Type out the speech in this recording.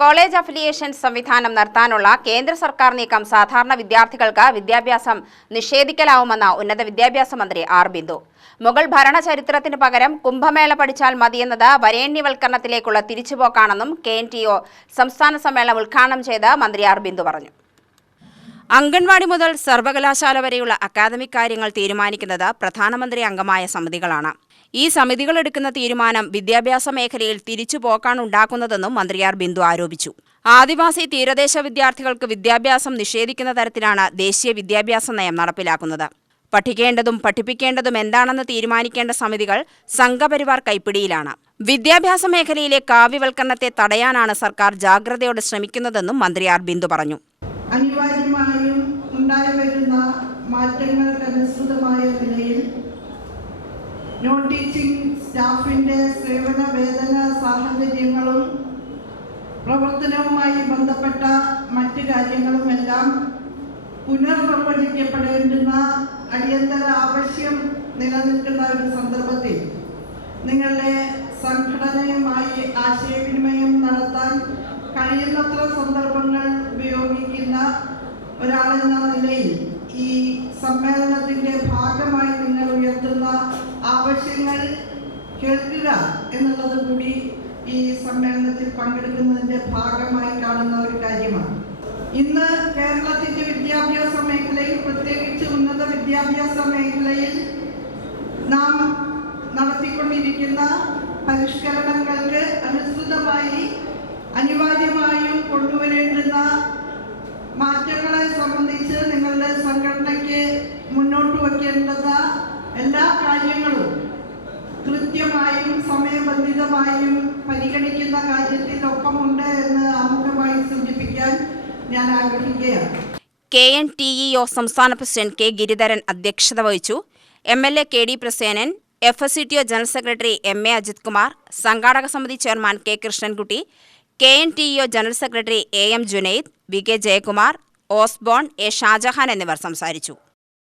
College affiliation സംവിധാനം നിർത്താനുള്ള കേന്ദ്ര സർക്കാർ നീക്കം സാധാരണ വിദ്യാർത്ഥികൾക്ക് വിദ്യാഭ്യാസം നിഷേധിക്കലാവുമെന്ന് ഉന്നത വിദ്യാഭ്യാസ മന്ത്രി ആർ ബിന്ദു. മുഗൾ ഭരണചരിത്രത്തിന് പകരം കുംഭമേള പഠിച്ചാൽ മതിയെന്നത് വരേണ്യവൽക്കരണത്തിലേക്കുള്ള തിരിച്ചുപോക്കാണെന്നും KNTO സംസ്ഥാന സമ്മേളനം ഉദ്ഘാടനം ചെയ്ത് മന്ത്രി ആർ ബിന്ദു പറഞ്ഞു. അംഗൻവാടി മുതൽ സർവകലാശാല വരെയുള്ള അക്കാദമിക് കാര്യങ്ങൾ തീരുമാനിക്കുന്നത് പ്രധാനമന്ത്രി അംഗമായ സമിതികളാണ്. ഈ സമിതികൾ എടുക്കുന്ന തീരുമാനം വിദ്യാഭ്യാസ മേഖലയിൽ തിരിച്ചുപോക്കാണ് ഉണ്ടാക്കുന്നതെന്നും മന്ത്രി ആർ ബിന്ദു ആരോപിച്ചു. ആദിവാസി തീരദേശ വിദ്യാർത്ഥികൾക്ക് വിദ്യാഭ്യാസം നിഷേധിക്കുന്ന തരത്തിലാണ് ദേശീയ വിദ്യാഭ്യാസ നയം നടപ്പിലാക്കുന്നത്. പഠിക്കേണ്ടതും പഠിപ്പിക്കേണ്ടതും എന്താണെന്ന് തീരുമാനിക്കേണ്ട സമിതികൾ സംഘപരിവാർ കൈപ്പിടിയിലാണ്. വിദ്യാഭ്യാസ മേഖലയിലെ കാവ്യവൽക്കരണത്തെ തടയാനാണ് സർക്കാർ ജാഗ്രതയോടെ ശ്രമിക്കുന്നതെന്നും മന്ത്രി ആർ ബിന്ദു പറഞ്ഞു. അനിവാര്യമായും ഉണ്ടായിവരുന്ന മാറ്റങ്ങൾക്കനുസൃതമായ നിലയിൽ നോൺ ടീച്ചിങ് സ്റ്റാഫിൻ്റെ സേവന വേതന സാഹചര്യങ്ങളും പ്രവർത്തനവുമായി ബന്ധപ്പെട്ട മറ്റ് കാര്യങ്ങളുമെല്ലാം പുനർനിർവചിക്കപ്പെടേണ്ടുന്ന അടിയന്തര ആവശ്യം നിലനിൽക്കുന്ന ഒരു സന്ദർഭത്തിൽ നിങ്ങളുടെ സംഘടനയുമായി ആശയവിനിമയം നടത്താൻ കഴിയുന്നത്ര സന്ദർഭങ്ങൾ ഉപയോഗിക്കുന്ന ഒരാളെന്ന നിലയിൽ ഈ സമ്മേളനത്തിൻ്റെ ഭാഗമായി നിങ്ങൾ ഉയർത്തുന്ന ആവശ്യങ്ങൾ കേൾക്കുക എന്നുള്ളത് കൂടി ഈ സമ്മേളനത്തിൽ പങ്കെടുക്കുന്നതിൻ്റെ ഭാഗമായി കാണുന്ന ഒരു കാര്യമാണ്. ഇന്ന് കേരളത്തിൻ്റെ വിദ്യാഭ്യാസ മേഖലയിൽ, പ്രത്യേകിച്ച് ഉന്നത വിദ്യാഭ്യാസ മേഖലയിൽ നാം നടത്തിക്കൊണ്ടിരിക്കുന്ന പരിഷ്കരണങ്ങൾക്ക് അനുസൃതമായി അനിവാര്യമായും കൊണ്ടുവരേണ്ടുന്ന മാറ്റങ്ങളെ സംബന്ധിച്ച് നിങ്ങളുടെ സംഘടനയ്ക്ക് മുന്നോട്ട് വയ്ക്കേണ്ടത് എല്ലാ കാര്യങ്ങളും കൃത്യമായും സമയബന്ധിതമായും പരിഗണിക്കുന്ന കാര്യത്തിൽ ഒപ്പമുണ്ട് എന്ന് ആമുഖമായി സൂചിപ്പിക്കാൻ ഞാൻ ആഗ്രഹിക്കുകയാണ്. KNTO സംസ്ഥാന പ്രസിഡന്റ് K. ഗിരിധരൻ അധ്യക്ഷത വഹിച്ചു. MLA KD Prasenan, FSCTO general secretary MA Ajith Kumar, സംഘാടക സമിതി chairman K. Krishnankutty, KNTO general secretary AM Junaid, VK Jayakumar, Osborne, A. Shajahan എന്നിവർ സംസാരിച്ചു.